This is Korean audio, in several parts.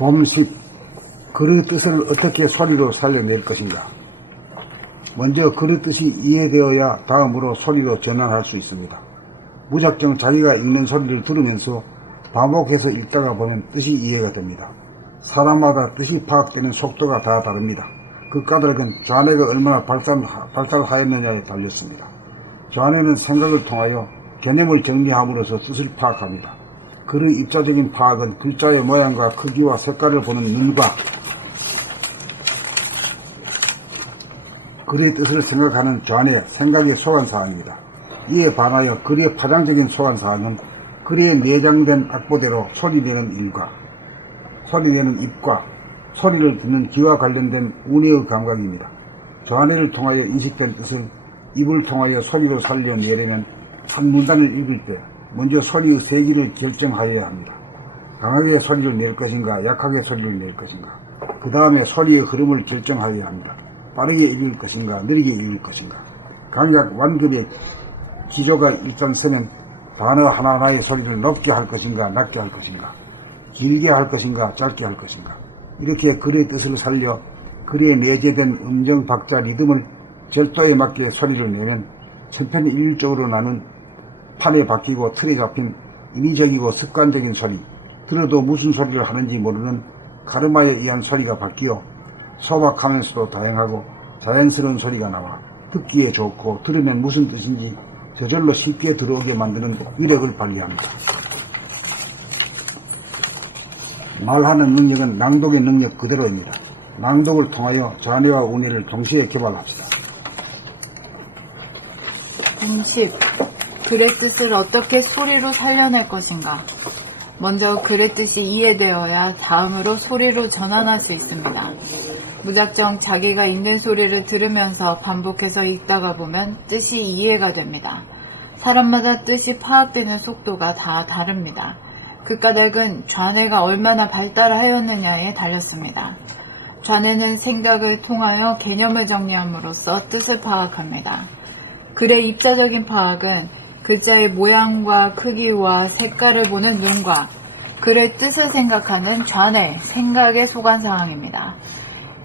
봄 10. 글의 뜻을 어떻게 소리로 살려낼 것인가. 먼저 글의 뜻이 이해되어야 다음으로 소리로 전환할 수 있습니다. 무작정 자기가 읽는 소리를 들으면서 반복해서 읽다가 보면 뜻이 이해가 됩니다. 사람마다 뜻이 파악되는 속도가 다 다릅니다. 그 까닭은 좌뇌가 얼마나 발달하였느냐에 달렸습니다. 좌뇌는 생각을 통하여 개념을 정리함으로써 뜻을 파악합니다. 글의 입자적인 파악은 글자의 모양과 크기와 색깔을 보는 눈과 글의 뜻을 생각하는 좌뇌, 생각의 소관사항입니다. 이에 반하여 글의 파장적인 소관사항은 글에 내장된 악보대로 소리내는 입과 소리를 듣는 귀와 관련된 운해의 감각입니다. 좌뇌를 통하여 인식된 뜻을 입을 통하여 소리로 살려내려면 한 문단을 읽을 때 먼저 소리의 세기를 결정하여야 합니다. 강하게 소리를 낼 것인가, 약하게 소리를 낼 것인가. 그 다음에 소리의 흐름을 결정하여야 합니다. 빠르게 읽을 것인가, 느리게 읽을 것인가. 강약 완급의 기조가 일단 서면 단어 하나하나의 소리를 높게 할 것인가, 낮게 할 것인가, 길게 할 것인가, 짧게 할 것인가. 이렇게 글의 뜻을 살려 글에 내재된 음정, 박자, 리듬을 절도에 맞게 소리를 내면 천편일률적으로 나는 판에 박히고 틀에 잡힌 인위적이고 습관적인 소리, 들어도 무슨 소리를 하는지 모르는 카르마에 의한 소리가 바뀌어 소박하면서도 다양하고 자연스러운 소리가 나와 듣기에 좋고 들으면 무슨 뜻인지 저절로 쉽게 들어오게 만드는 위력을 발휘합니다. 말하는 능력은 낭독의 능력 그대로입니다. 낭독을 통하여 좌뇌와 우뇌를 동시에 개발합시다. 공식. 글의 뜻을 어떻게 소리로 살려낼 것인가. 먼저 글의 뜻이 이해되어야 다음으로 소리로 전환할 수 있습니다. 무작정 자기가 읽는 소리를 들으면서 반복해서 읽다가 보면 뜻이 이해가 됩니다. 사람마다 뜻이 파악되는 속도가 다 다릅니다. 그 까닭은 좌뇌가 얼마나 발달하였느냐에 달렸습니다. 좌뇌는 생각을 통하여 개념을 정리함으로써 뜻을 파악합니다. 글의 입자적인 파악은 글자의 모양과 크기와 색깔을 보는 눈과 글의 뜻을 생각하는 좌뇌, 생각의 소관사항입니다.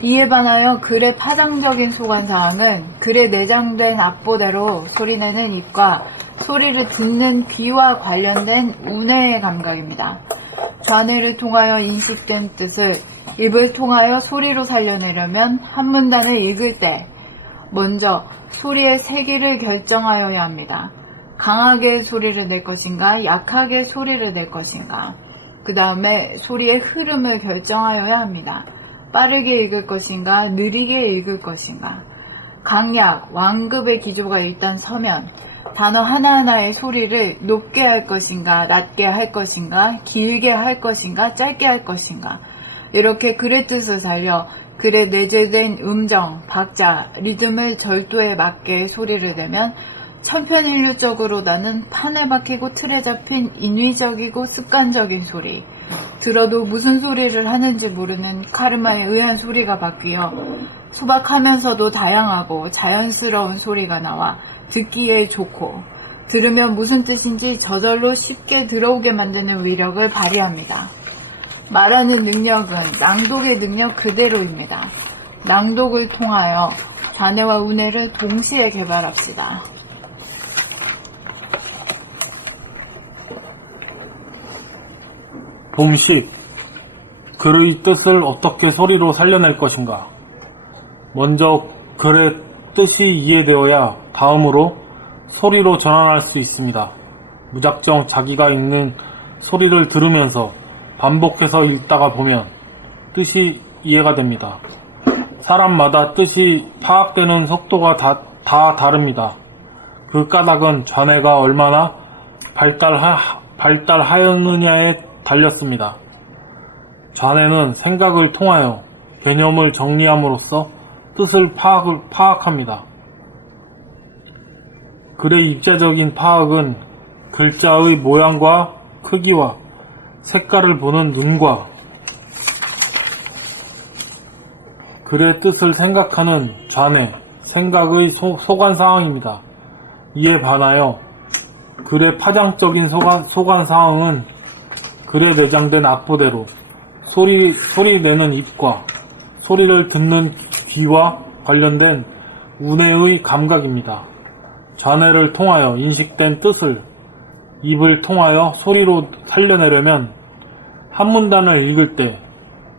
이에 반하여 글의 파장적인 소관사항은 글에 내장된 악보대로 소리내는 입과 소리를 듣는 귀와 관련된 운해의 감각입니다. 좌뇌를 통하여 인식된 뜻을 입을 통하여 소리로 살려내려면 한 문단을 읽을 때 먼저 소리의 세기를 결정하여야 합니다. 강하게 소리를 낼 것인가, 약하게 소리를 낼 것인가. 그 다음에 소리의 흐름을 결정하여야 합니다. 빠르게 읽을 것인가, 느리게 읽을 것인가. 강약, 완급의 기조가 일단 서면 단어 하나하나의 소리를 높게 할 것인가, 낮게 할 것인가, 길게 할 것인가, 짧게 할 것인가. 이렇게 글의 뜻을 살려 글에 내재된 음정, 박자, 리듬을 절도에 맞게 소리를 내면 천편일률적으로 나는 판에 박히고 틀에 잡힌 인위적이고 습관적인 소리, 들어도 무슨 소리를 하는지 모르는 카르마에 의한 소리가 바뀌어 소박하면서도 다양하고 자연스러운 소리가 나와 듣기에 좋고 들으면 무슨 뜻인지 저절로 쉽게 들어오게 만드는 위력을 발휘합니다. 말하는 능력은 낭독의 능력 그대로입니다. 낭독을 통하여 좌뇌와 우뇌를 동시에 개발합시다. 봄식. 글의 뜻을 어떻게 소리로 살려낼 것인가. 먼저 글의 뜻이 이해되어야 다음으로 소리로 전환할 수 있습니다. 무작정 자기가 읽는 소리를 들으면서 반복해서 읽다가 보면 뜻이 이해가 됩니다. 사람마다 뜻이 파악되는 속도가 다 다릅니다. 그 까닭은 좌뇌가 얼마나 발달하였느냐에 달렸습니다. 좌뇌는 생각을 통하여 개념을 정리함으로써 뜻을 파악합니다. 글의 입자적인 파악은 글자의 모양과 크기와 색깔을 보는 눈과 글의 뜻을 생각하는 좌뇌, 생각의 소관사항입니다. 이에 반하여 글의 파장적인 소관사항은 글에 내장된 악보대로 소리 내는 입과 소리를 듣는 귀와 관련된 운해의 감각입니다. 좌뇌를 통하여 인식된 뜻을 입을 통하여 소리로 살려내려면 한 문단을 읽을 때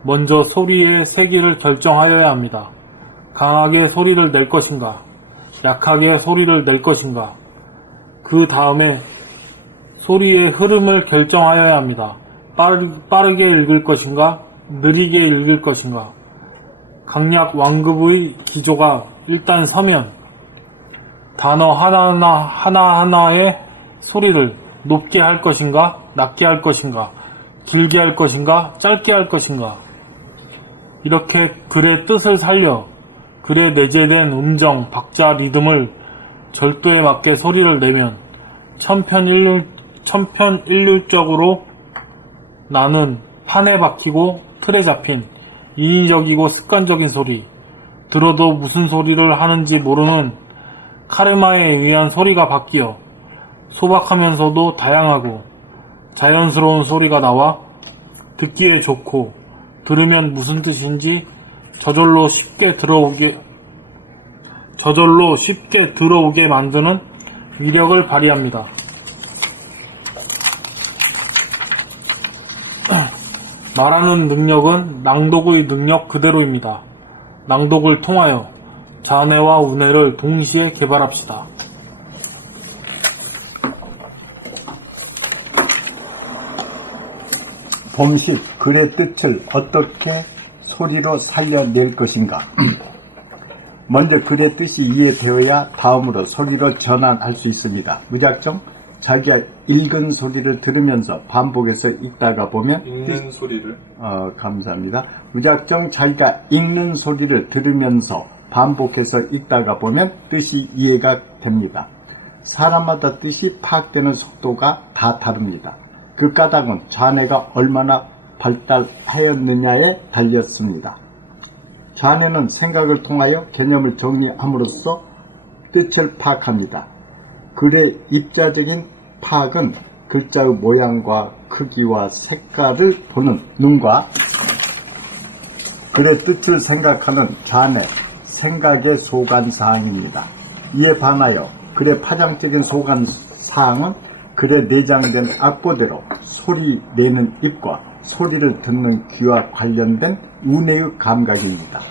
먼저 소리의 세기를 결정하여야 합니다. 강하게 소리를 낼 것인가, 약하게 소리를 낼 것인가, 그 다음에 소리의 흐름을 결정하여야 합니다. 빠르게 읽을 것인가, 느리게 읽을 것인가. 강약 완급의 기조가 일단 서면 단어 하나하나의 소리를 높게 할 것인가, 낮게 할 것인가, 길게 할 것인가, 짧게 할 것인가. 이렇게 글의 뜻을 살려 글에 내재된 음정, 박자, 리듬을 절도에 맞게 소리를 내면 천편일률적으로 나는 판에 박히고 틀에 잡힌 인위적이고 습관적인 소리, 들어도 무슨 소리를 하는지 모르는 카르마에 의한 소리가 바뀌어 소박하면서도 다양하고 자연스러운 소리가 나와 듣기에 좋고 들으면 무슨 뜻인지 저절로 쉽게 들어오게 만드는 위력을 발휘합니다. 말하는 능력은 낭독의 능력 그대로입니다. 낭독을 통하여 좌뇌와 우뇌를 동시에 개발합시다. 봄식 글의 뜻을 어떻게 소리로 살려낼 것인가. 먼저 글의 뜻이 이해되어야 다음으로 소리로 전환할 수 있습니다. 무작정 자기가 읽은 소리를 들으면서 반복해서 읽다가 보면 읽는 소리를 감사합니다. 무작정 자기가 읽는 소리를 들으면서 반복해서 읽다가 보면 뜻이 이해가 됩니다. 사람마다 뜻이 파악되는 속도가 다 다릅니다. 그 까닭은 좌뇌가 얼마나 발달하였느냐에 달렸습니다. 좌뇌는 생각을 통하여 개념을 정리함으로써 뜻을 파악합니다. 글의 입자적인 파악은 글자의 모양과 크기와 색깔을 보는 눈과 글의 뜻을 생각하는 좌뇌, 생각의 소관사항입니다. 이에 반하여 글의 파장적인 소관사항은 글에 내장된 악보대로 소리 내는 입과 소리를 듣는 귀와 관련된 운해의 감각입니다.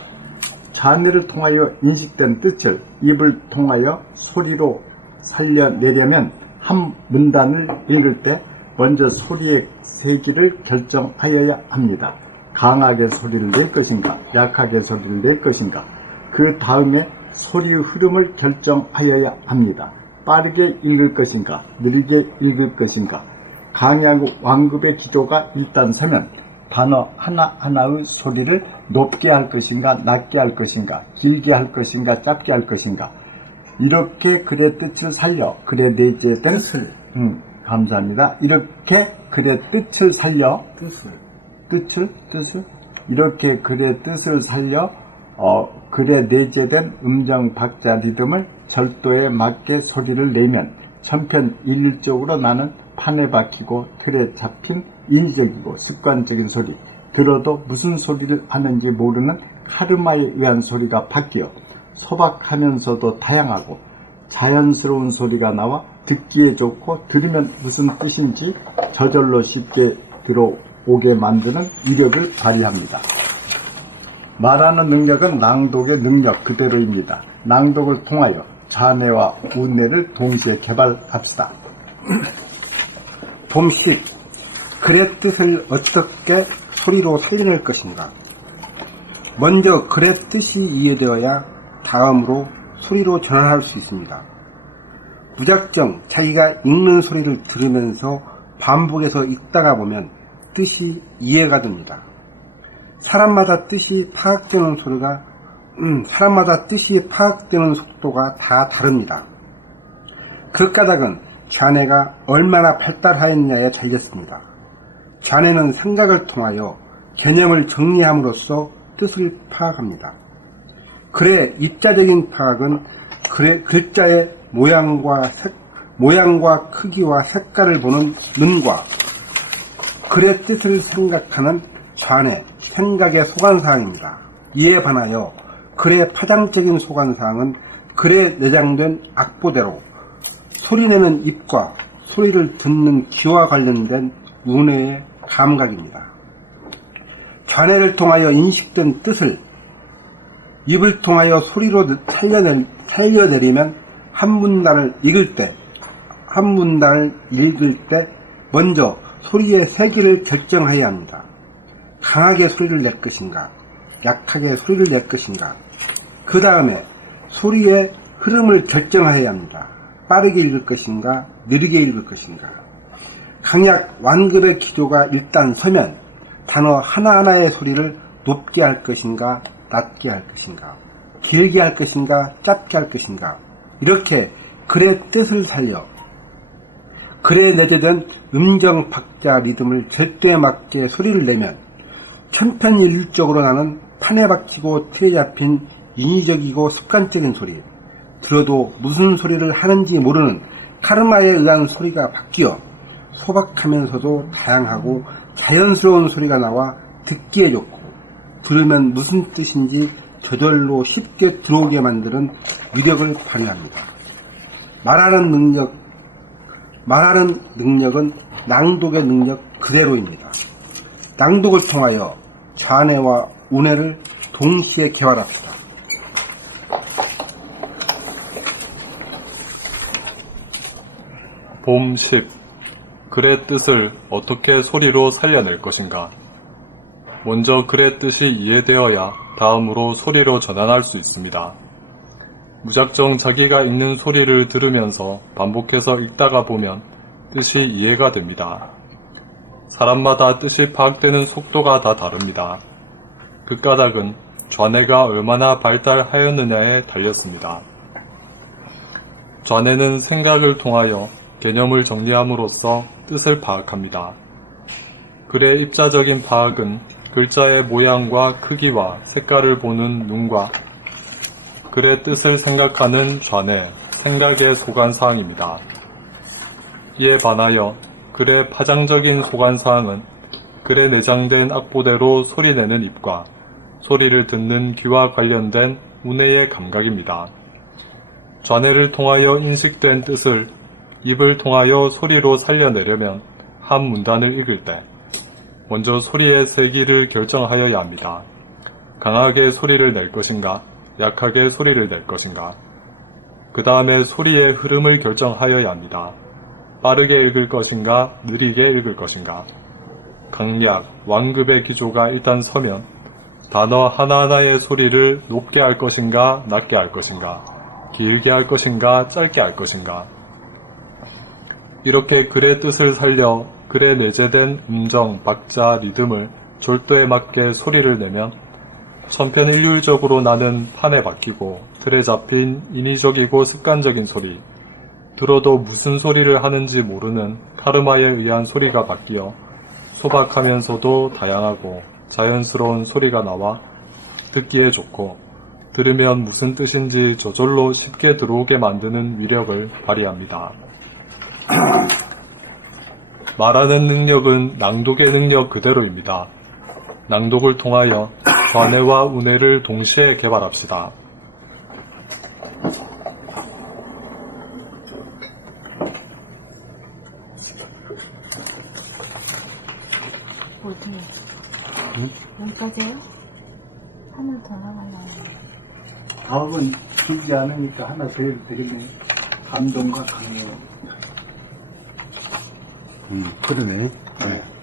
좌뇌를 통하여 인식된 뜻을 입을 통하여 소리로 살려내려면 한 문단을 읽을 때 먼저 소리의 세기를 결정하여야 합니다. 강하게 소리를 낼 것인가, 약하게 소리를 낼 것인가. 그 다음에 소리의 흐름을 결정하여야 합니다. 빠르게 읽을 것인가, 느리게 읽을 것인가. 강약 완급의 기조가 일단 서면 단어 하나하나의 소리를 높게 할 것인가, 낮게 할 것인가, 길게 할 것인가, 짧게 할 것인가. 이렇게 글의 뜻을 살려 글에 내재된 감사합니다. 이렇게 글의 뜻을 살려 뜻을 이렇게 글의 뜻을 살려 글에 내재된 음정, 박자, 리듬을 절도에 맞게 소리를 내면 천편일률적으로 나는 판에 박히고 틀에 잡힌 인위적이고 습관적인 소리, 들어도 무슨 소리를 하는지 모르는 카르마에 의한 소리가 바뀌어 소박하면서도 다양하고 자연스러운 소리가 나와 듣기에 좋고 들으면 무슨 뜻인지 저절로 쉽게 들어오게 만드는 위력을 발휘합니다. 말하는 능력은 낭독의 능력 그대로입니다. 낭독을 통하여 좌뇌와 우뇌를 동시에 개발합시다. 봄식 글의 뜻을 어떻게 소리로 살려낼 것인가. 먼저 글의 뜻이 이해되어야 다음으로 소리로 전환할 수 있습니다. 무작정 자기가 읽는 소리를 들으면서 반복해서 읽다가 보면 뜻이 이해가 됩니다. 사람마다 뜻이 파악되는 속도가 다 다릅니다. 그 까닭은 좌뇌가 얼마나 발달하였냐에 달렸습니다. 좌뇌는 생각을 통하여 개념을 정리함으로써 뜻을 파악합니다. 글의 입자적인 파악은 글자의 모양과 크기와 색깔을 보는 눈과 글의 뜻을 생각하는 좌뇌, 생각의 소관사항입니다. 이에 반하여 글의 파장적인 소관사항은 글에 내장된 악보대로 소리내는 입과 소리를 듣는 귀와 관련된 운해의 감각입니다. 좌뇌를 통하여 인식된 뜻을 입을 통하여 소리로 살려내리면 한 문단을 읽을 때 먼저 소리의 세기를 결정해야 합니다. 강하게 소리를 낼 것인가, 약하게 소리를 낼 것인가. 그 다음에 소리의 흐름을 결정해야 합니다. 빠르게 읽을 것인가, 느리게 읽을 것인가. 강약 완급의 기조가 일단 서면 단어 하나하나의 소리를 높게 할 것인가, 낮게 할 것인가, 길게 할 것인가, 짧게 할 것인가. 이렇게 글의 뜻을 살려 글에 내재된 음정, 박자, 리듬을 절도에 맞게 소리를 내면 천편일률적으로 나는 판에 박히고 틀에 잡힌 인위적이고 습관적인 소리, 들어도 무슨 소리를 하는지 모르는 카르마에 의한 소리가 바뀌어 소박하면서도 다양하고 자연스러운 소리가 나와 듣기에 좋고 들으면 무슨 뜻인지 저절로 쉽게 들어오게 만드는 위력을 발휘합니다. 말하는 능력은 낭독의 능력 그대로입니다. 낭독을 통하여 좌뇌와 우뇌를 동시에 개발합시다. 봄 10. 글의 뜻을 어떻게 소리로 살려낼 것인가? 먼저 글의 뜻이 이해되어야 다음으로 소리로 전환할 수 있습니다. 무작정 자기가 읽는 소리를 들으면서 반복해서 읽다가 보면 뜻이 이해가 됩니다. 사람마다 뜻이 파악되는 속도가 다 다릅니다. 그 까닭은 좌뇌가 얼마나 발달하였느냐에 달렸습니다. 좌뇌는 생각을 통하여 개념을 정리함으로써 뜻을 파악합니다. 글의 입자적인 파악은 글자의 모양과 크기와 색깔을 보는 눈과 글의 뜻을 생각하는 좌뇌, 생각의 소관사항입니다. 이에 반하여 글의 파장적인 소관사항은 글에 내장된 악보대로 소리내는 입과 소리를 듣는 귀와 관련된 운해의 감각입니다. 좌뇌를 통하여 인식된 뜻을 입을 통하여 소리로 살려내려면 한 문단을 읽을 때 먼저 소리의 세기를 결정하여야 합니다. 강하게 소리를 낼 것인가, 약하게 소리를 낼 것인가. 그 다음에 소리의 흐름을 결정하여야 합니다. 빠르게 읽을 것인가, 느리게 읽을 것인가. 강약, 완급의 기조가 일단 서면 단어 하나하나의 소리를 높게 할 것인가, 낮게 할 것인가, 길게 할 것인가, 짧게 할 것인가. 이렇게 글의 뜻을 살려 글에 내재된 음정, 박자, 리듬을 절도에 맞게 소리를 내면 천편일률적으로 나는 판에 박히고 틀에 잡힌 인위적이고 습관적인 소리, 들어도 무슨 소리를 하는지 모르는 카르마에 의한 소리가 바뀌어 소박하면서도 다양하고 자연스러운 소리가 나와 듣기에 좋고 들으면 무슨 뜻인지 저절로 쉽게 들어오게 만드는 위력을 발휘합니다. 말하는 능력은 낭독의 능력 그대로입니다. 낭독을 통하여 좌뇌와 우뇌를 동시에 개발합시다. 어디요? 여기까지요? 하나 더 나가요. 다음은 길지 않으니까 하나 더 해도 되겠네요. 감동과 강렬. 그러네. 네.